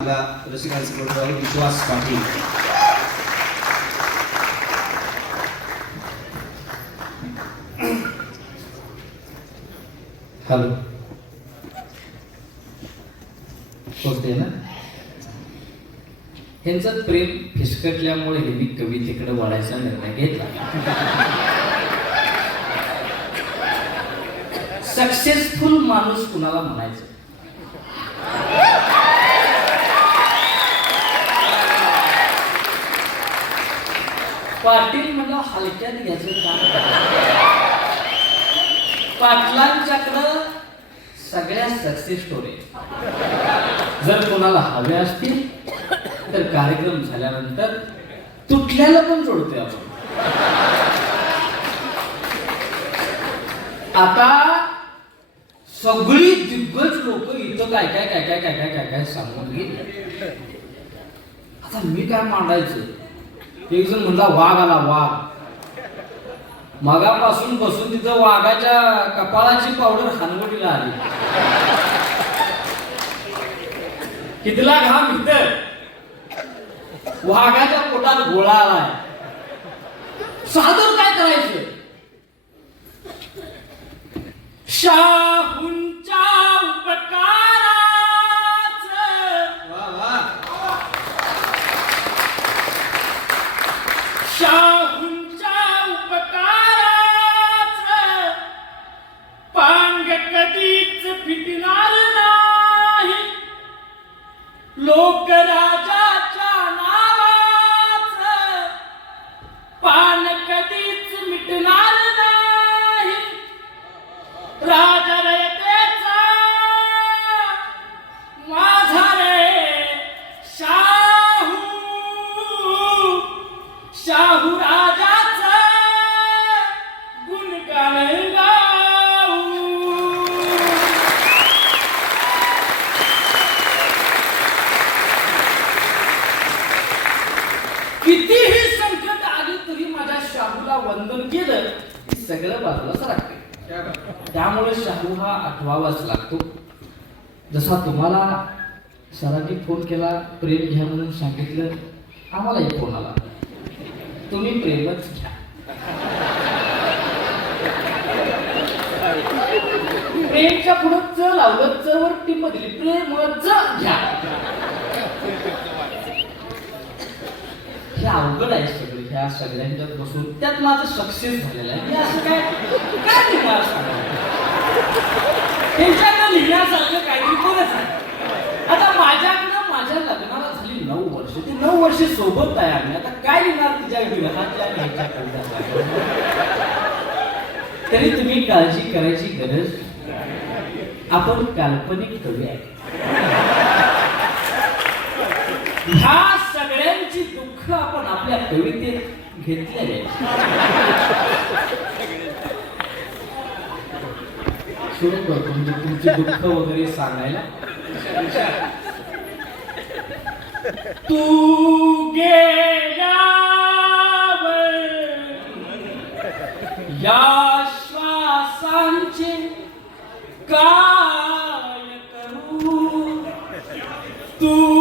आपला रसिकांचा आहे विश्वास पाटील. हॅलो. होते ना? ह्यांचं प्रेम फिसकटल्यामुळे मी कवितेकडे वळायचा निर्णय घेतला. सक्सेसफुल माणूस कुणाला म्हणायचं? पाटील म्हणलं हलक्यात घ्यायचं काम पाटलांच्याकडं सगळ्या सक्सेस स्टोरी जर कोणाला हवे असतील तर कार्यक्रम झाल्यानंतर तुटल्याला पण जोडते आपण. आता सगळी दिग्गज लोक इथं काय काय काय काय काय काय काय काय सांगून गेले. आता मी काय मांडायचं? एक जण म्हणला वाघ आला वाघ. मगापासून बसून तिथं वाघाच्या कपाळाची पावडर हानवटीला आली. कितला घाम इथं. वाघाच्या पोटात गोळा आलाय. सादर काय करायचं? शा शाहूला केलं की सगळं बाजूला सरकते त्यामुळे शाहू हा आठवावाच लागतो. जसा तुम्हाला सरांनी फोन केला प्रेम घ्या म्हणून सांगितलं आम्हालाही फोन आला. तुम्ही प्रेमच घ्या. प्रेमच्या पुढं च लावलं च वर टीम दिली प्रेमच घ्या. हे अवघड आहे सगळं. ह्या सगळ्यांच्यात बसून त्यात माझं सक्सेस झालेलं आहे. मी असं काय काय लिहिणार सांगा लिहिण्यासारखं काहीतरी कोणच आहे. आता माझ्याकडं माझ्या लग्नाला झाली नऊ वर्ष. ती नऊ वर्ष सोबत आहे आम्ही आता काय लिहिणार तिच्या विरहाच्या आणि तरी तुम्ही काळजी करायची गरज आपण काल्पनिक कवी आहे. ह्या सगळ्यांची दुःख आपण आपल्या कवितेत घेतलेले. सुरू करतो म्हणजे तुमची दुःख वगैरे सांगायला? तू गेल्यावर या श्वासांचे काय करू? तू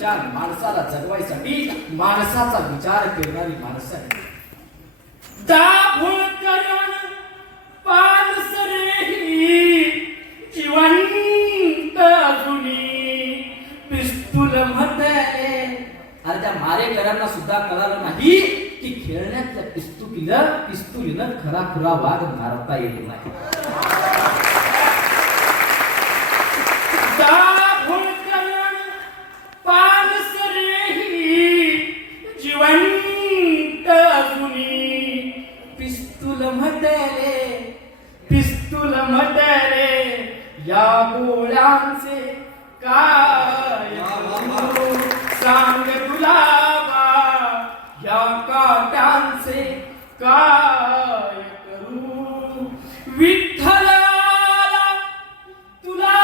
विचार माणसाला जगवायसाठी माणसाचा विचार करणारी माणसं आहे दाभोळ करण पानसरेही जिवंत अजूनी पिस्तूल म्हटले अरे त्या मारेकऱ्यांना सुद्धा कळालं नाही की खेळण्यातल्या पिस्तुकीनं पिस्तुलीनं खरा खुरा वाद मारता येत नाही. गोळ्यांचे काय करू? सांग तुला बा, या काट्यांचे काय करू? विठ्ठलाला तुला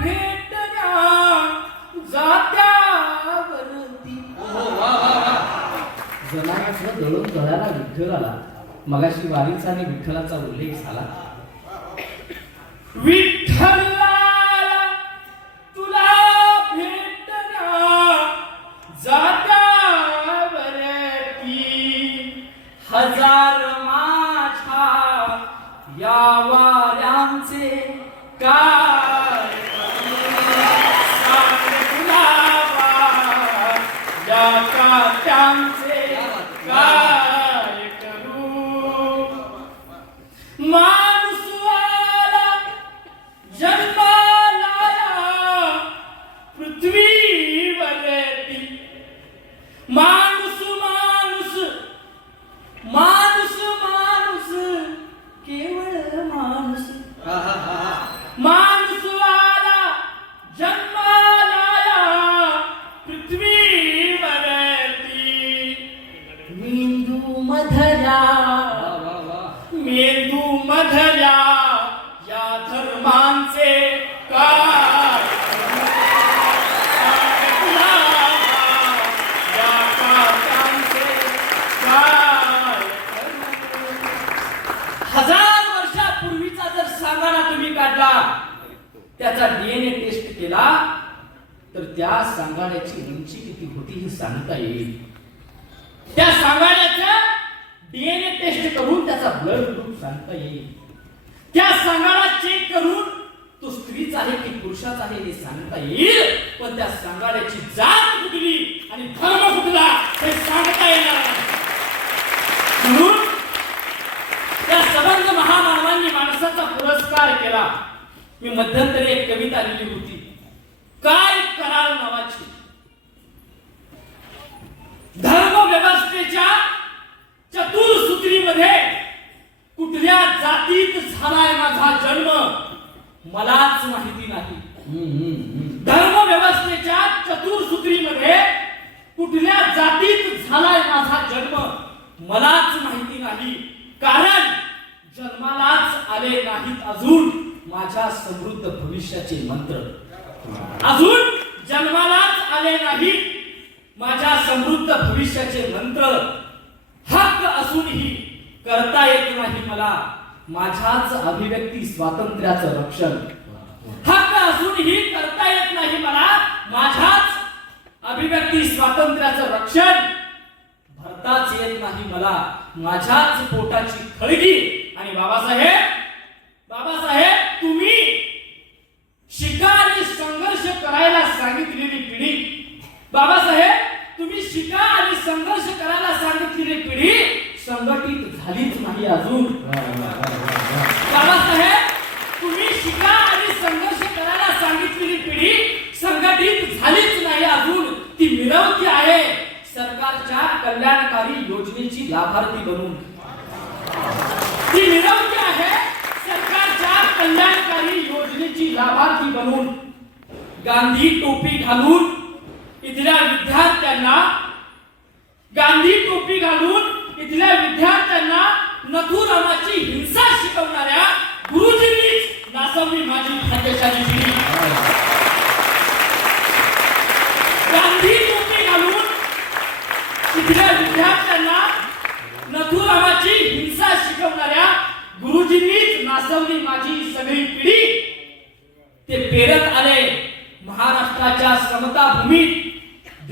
भेटण्या जात्यावरती. जनाचं दळून दळाला विठ्ठल आला मगाशी वारीचा आणि विठ्ठलाचा उल्लेख झाला. मेंदू मधला मेंदू त्या सांगाड्याची उंची किती होती हे सांगता येईल. त्या सांगाड्याचा डीएनए टेस्ट करून त्याचा ब्लड ग्रुप सांगता येईल. त्या सांगाडा चेक करून तो स्त्रीचा आहे की पुरुषाचा आहे हे सांगता येईल पण त्या सांगाड्याची जात कुठली आणि धर्म कुठला हे सांगता येणार म्हणून त्या सबंध महामानवांनी माणसाचा पुरस्कार केला. मी मध्यंतरी एक कविता लिहिली होती. काय कराल नावाची? धर्म व्यवस्थेच्या चतुर्सूत्रीमध्ये कुठल्या जातीत झालाय माझा जन्म मलाच माहिती नाही. धर्म व्यवस्थेच्या चतुर्सूत्रीमध्ये कुठल्या जातीत झालाय माझा जन्म मलाच माहिती नाही. कारण जन्मालाच आले नाहीत अजून माझ्या समृद्ध भविष्याचे मंत्र. अजून जन्मालाच आले नाही. माझ्या समृद्ध भविष्याचे मंत्र हक्क असूनही करता येत नाही मला. माझ्याच अभिव्यक्ती स्वातंत्र्याचं रक्षण. हक्क असूनही करता येत नाही मला. माझ्याच अभिव्यक्ती स्वातंत्र्याचं रक्षण. भरताच येत नाही मला. माझ्याच पोटाची खळगी. आणि बाबासाहेब बाबासाहेब तुम्ही शिकार करायला सांगितलेली पिढी. बाबासाहेब तुम्ही शिका आणि संघर्ष करायला सांगितलेली पिढी संघटित झालीच नाही अजून. बाबासाहेब तुम्ही शिका आणि संघर्ष करायला सांगितलेली पिढी संघटित झालीच नाही अजून. ती मिरवती आहे. सरकारच्या कल्याणकारी योजनेची लाभार्थी बनून. ती मिरवती आहे सरकारच्या कल्याणकारी योजनेची लाभार्थी बनून. गांधी टोपी घालून इथल्या विद्यार्थ्यांना गांधी टोपी घालून इथल्या विद्यार्थ्यांना नथुरामाची हिंसा शिकवणाऱ्या गुरुजींनीच नासवली माझी भाग्यशाली पिढी गांधी टोपी घालून इथल्या विद्यार्थ्यांना नथुरामाची हिंसा शिकवणाऱ्या गुरुजींनीच नासवली माझी सगळी पिढी. ते पेरत आले.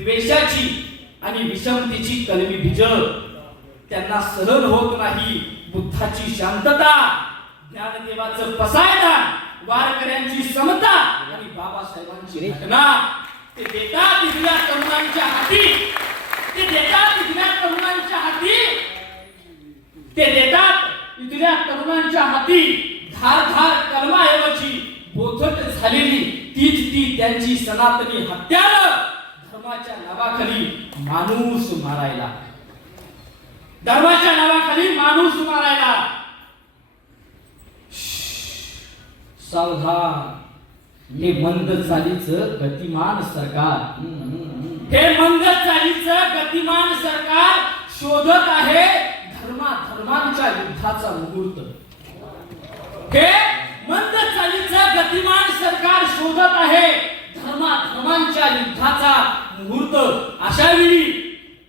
द्वेषाची आणि विषमतेची कलमी बीज त्यांना सहन होत नाही. बुद्धाची शांतता ज्ञानदेवाचं पसायदान वारकऱ्यांची समता आणि बाबासाहेबांची घटना. ते देतात इथल्या तरुणांच्या हाती. ते देतात इथल्या तरुणांच्या हाती. ते देतात इथल्या तरुणांच्या हाती. धार धार कर्माऐवजी बोथट झालेली तीच ती त्यांची सनातनी हत्यार. धर्माच्या नावाखाली माणूस मारायला. धर्माच्या नावाखाली माणूस मारायला. सावधान. हे मंद चालीच गतिमान सरकार. हे मंद चालीचं गतिमान सरकार शोधत आहे धर्मा धर्मांच्या युद्धाचा मुहूर्त. हे मंद चालीचं गतिमान सरकार शोधत आहे. धर्मा युद्धाचा मुहूर्त अशा वेळी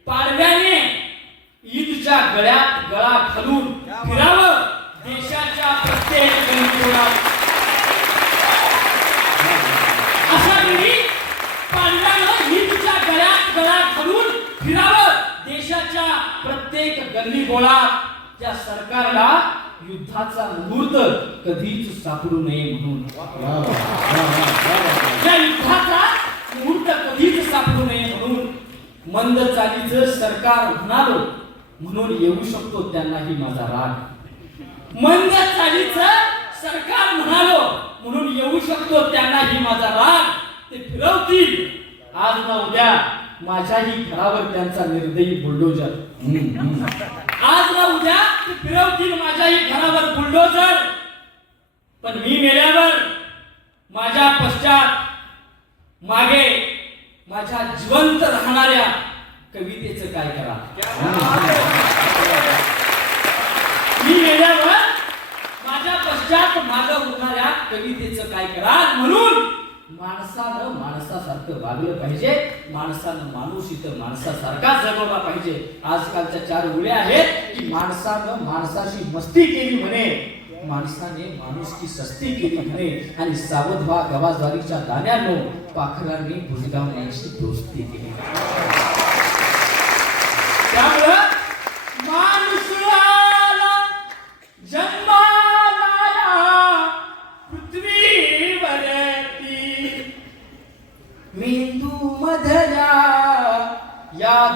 पाडव्याने ईदच्या गळ्यात गळा घालून फिरावं देशाच्या प्रत्येक जनतेला अशा वेळी पाडव्यानं हिंदच्या गळ्यात गळा घालून फिरावं देशाच्या प्रत्येक गल्ली बोळात त्या सरकारला युद्धाचा मुहूर्त कधीच सापडू नये म्हणून. या युद्धाचा मुहूर्त कधीच सापडू नये म्हणून मंद चालीचं सरकार म्हणालो म्हणून येऊ शकतो त्यांनाही माझा राग. मंद चालीचं सरकार म्हणालो म्हणून येऊ शकतो त्यांनाही माझा राग. ते फिरवतील. आज ना उद्या माझ्याही घरावर त्यांचा निर्दयी बुलडोजर. आज ना उद्या ते फिरवतील माझ्याही घरावर बुलडोजर. पण मी मेल्यावर माझ्या पश्चात मागे माझ्या जिवंत राहणाऱ्या कवितेचं काय करा? मी मेल्यावर माझ्या पश्चात माझं उरणाऱ्या कवितेचं काय करा? म्हणून माणसानं माणसासारखं वागलं पाहिजे. माणसानं माणूस इथं माणसासारखा जगवला पाहिजे. आजकालच्या चार उड्या आहेत की माणसानं माणसाशी मस्ती केली म्हणे. माणसाने माणुसकी सस्ती केली म्हणे. आणि सावध व्हा गवाजवारीच्या दाण्यानो पाखरांनी भुजगावण्याची दोस्ती केली.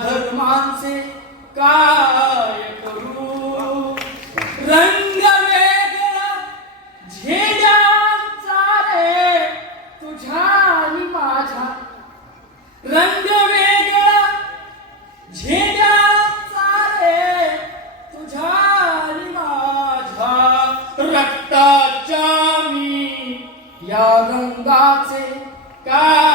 धर्मांचे काय करू? रंग वेगळा झेड्यांचा रे तुझ्या आणि माझ्या. रंग वेगळा झेंड्याचा रे तुझ्या आणि माझ्या. रक्ताच्या मी या रंगाचे काय